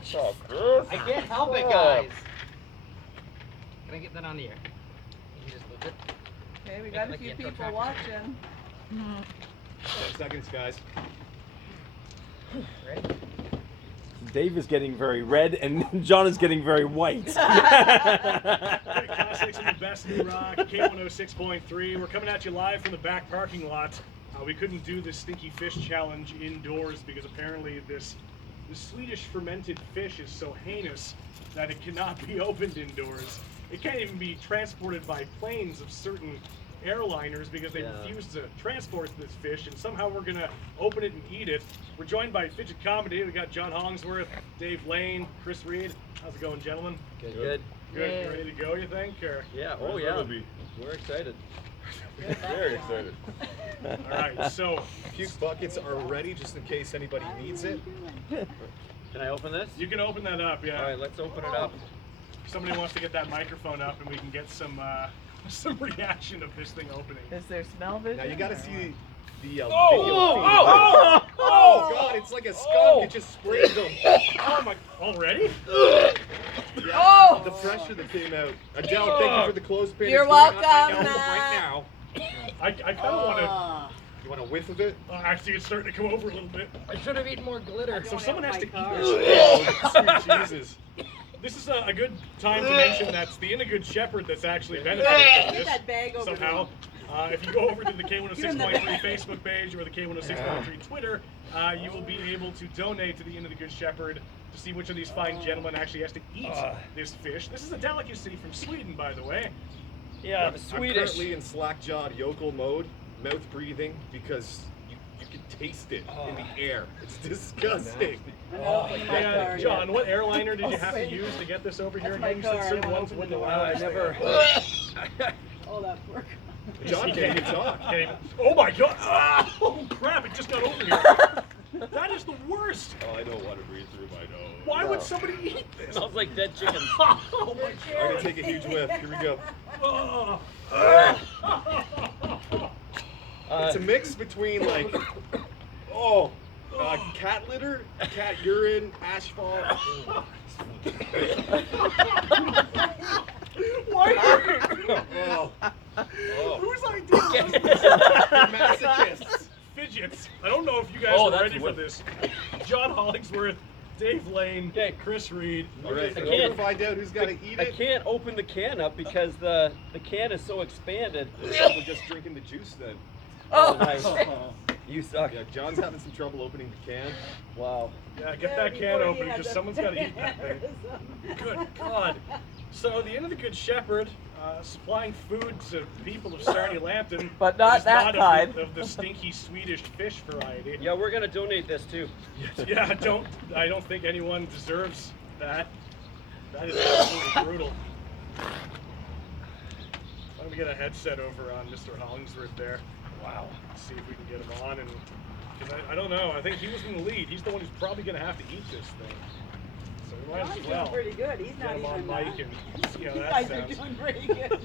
Ouch. Oh, gross. I can't help it, guys. Can I get that on the air? Can you just move it? Okay, we got a few people watching. 10 seconds, guys. Ready? Dave is getting very red and John is getting very white. Classics and the best new rock, K106.3. We're coming at you live from the back parking lot. We couldn't do this stinky fish challenge indoors because apparently this Swedish fermented fish is so heinous that it cannot be opened indoors. It can't even be transported by planes of certain airliners because they refuse to transport this fish, and somehow we're gonna open it and eat it. We're joined by Fidget Comedy. We got John Hollingsworth, Dave Lane, Chris Reed. How's it going, gentlemen? Good. Good. You ready to go, you think? Or? Yeah, oh yeah. We're excited. Very excited. All right, so A few buckets are ready just in case anybody needs it. Can I open this? you can open that up, yeah. All right, let's open it up. Somebody wants to get that microphone up and we can get some reaction of this thing opening. Is there smell vision? Now you gotta see the video feed. Oh, God, it's like a skunk. It just sprayed them. Oh my, already? Yeah, the pressure that came out. Adele, thank you for the clothespin. You're It's going welcome. out right now. I kind of want to, You want a whiff of it? actually it's starting to come over a little bit. I should have eaten more glitter. So someone has to eat Oh, this. sweet Jesus. This is a good time to mention that's the In a Good Shepherd that's actually benefiting from this that bag over somehow. If you go over to the K106.3 Facebook page or the K106.3 Twitter, you will be able to donate to the Inn of the Good Shepherd to see which of these fine gentlemen actually has to eat this fish. This is a delicacy from Sweden, by the way. Yeah, the I'm Swedish. currently in slack-jawed yokel mode, mouth breathing, because you can taste it in the air. It's disgusting. Yeah, John, what airliner did you have to use to get this over here? my You said car. certain ones wouldn't allow I it. never. Oh, that pork. John can't even talk. Oh my god! Oh crap, it just got over here. That is the worst. Oh, I don't want to breathe through my nose. Why would somebody eat this? Smells like dead chicken. Oh my I'm gonna take a huge whiff. Here we go. god. It's a mix between like, cat litter, cat urine, asphalt. Why? Oh, Whose idea was this? masochists. Fidgets. I don't know if you guys are that's ready for this. John Hollingsworth, Dave Lane, Chris Reed. All right, I we're can't- gonna find out who's got to eat I it. can't open the can up because the can is so expanded. We're just drinking the juice then. Oh, nice. You suck. Yeah, John's having some trouble opening the can. Wow. Yeah, get that can open because someone's got to eat that thing. Good God. So the Inn of the Good Shepherd, supplying food to people of Sarnia Lambton, But not is that kind. of the stinky Swedish fish variety. Yeah, we're gonna donate this too. Yeah, I don't think anyone deserves that. That is absolutely brutal. Why don't we get a headset over on Mr. Hollingsworth there? Wow. See if we can get him on, and because I don't know, I think he was in the lead. He's the one who's probably going to have to eat this thing. So we might as well pretty good. He's get him on mic and see how You that guys are sounds. doing pretty good.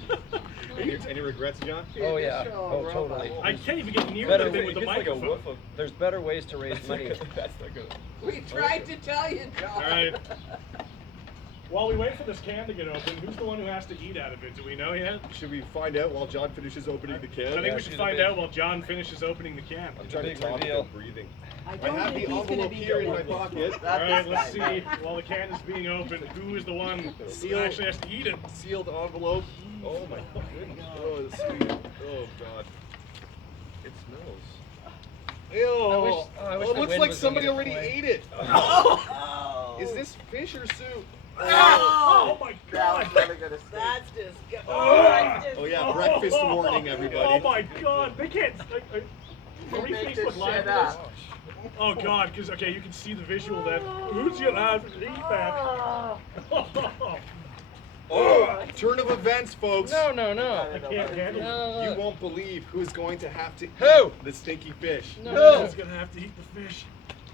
Any regrets, John? Oh yeah. Oh totally. I can't even get near Better the thing way, with the just like a microphone. woof of. There's better ways to raise money. That's not good. We tried to tell you, John. All right. While we wait for this can to get open, who's the one who has to eat out of it? Do we know yet? Should we find out while John finishes opening the can? I think we should find out while John finishes opening the can. I'm trying to Big talk reveal. without breathing. I I don't have think the he's gonna envelope be here in my the one. pocket. All right, let's see. While the can is being opened, who is the one who Seal. actually has to eat it? Sealed envelope. Oh my goodness. Oh, it's sweet. Oh god. It smells. Ew. I wish Oh, the it looks wind like was somebody gonna already play. ate it. Oh. Is this fish or soup? Oh my god! That's disgusting. Oh yeah, breakfast warning, everybody. Oh my god! They can't. Are we Make Facebook this Live shit for this? up. Oh god, because okay, you can see the visual that who's gonna have to eat that? Oh, turn of events, folks. No. I can't handle it. You won't believe who's going to have to eat Who? the stinky fish. Who's gonna have to eat the fish?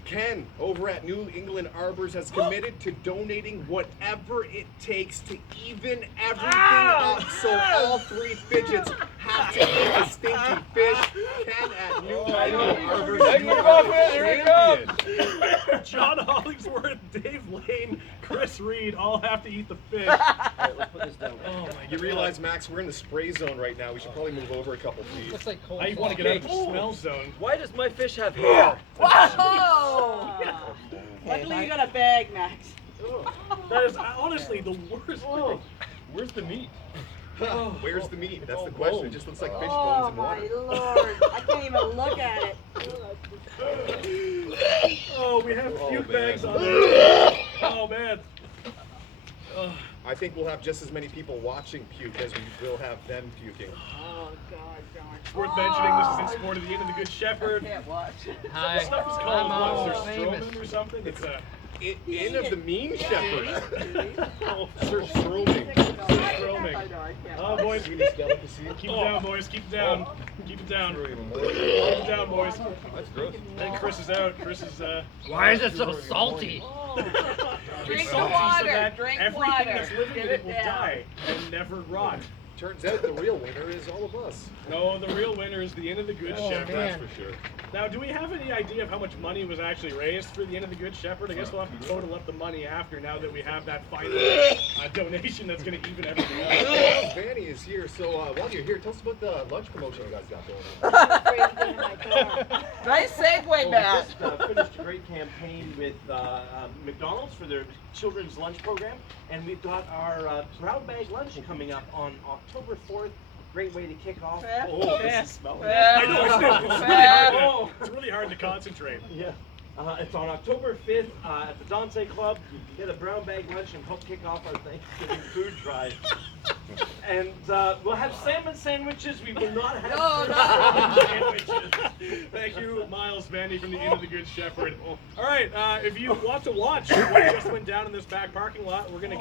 Ken over at New England Arbors has committed to donating whatever it takes to even everything up so all three fidgets have to eat the stinky fish. can at new I know. Arbor There you go, there you go. champion. John Hollingsworth, Dave Lane, Chris Reed all have to eat the fish. Alright, let's put this down. Oh my You God. realize, Max, we're in the spray zone right now. We should probably move over a couple feet. Looks like cold. I want to get out of the smell zone. Why does my fish have hair? Whoa! Luckily you got a bag, Max. That is honestly the worst. Oh, where's the meat? Where's the meat? That's Oh, the question. bones. It just looks like fish Oh bones in my water. lord! I can't even look at it. Oh, we have Oh, puke man. bags on there. Oh man. Oh, I think we'll have just as many people watching puke as we will have them puking. Oh god darn. it's worth mentioning this is in support of the Inn of the Good I Shepherd. can't watch. Hi. The stuff is I'm called all what? Sir famous. Stroman or something? It's a Inn of the Mean Shepherd. oh, Sir Stroming. Stroming. I know, I can't Oh watch. boys, Swedish keep delicacy. it down, boys. Keep it down. Keep it down. Keep it down, boys. That's gross. I think Chris is out. Chris is Why is it so salty? Drink salty water, so that drink everything water. that's living Get in it it will down. die and never rot. Turns out the real winner is all of us. No, the real winner is the Inn of the Good Oh, Shepherd. man. That's for sure. Now, do we have any idea of how much money was actually raised for the Inn of the Good Shepherd? I guess we'll have to total up the money after, now that we have that final donation that's going to even everything out. Well, Vanny is here, so while you're here, tell us about the lunch promotion you guys got going on. Nice segue, We Matt. just finished a great campaign with McDonald's for their children's lunch program, and we've got our brown bag lunch coming up on October 4th. Great way to kick off. Oh, this is smelling. I know, it's really hard to concentrate. Yeah. It's on October 5th at the Dante Club. Get a brown bag lunch and help kick off our Thanksgiving food drive. And we'll have salmon sandwiches. We will not have sandwiches. Thank you, Miles Vandy from the Inn of the Good Shepherd. All right, if you want to watch what just went down in this back parking lot, we're going to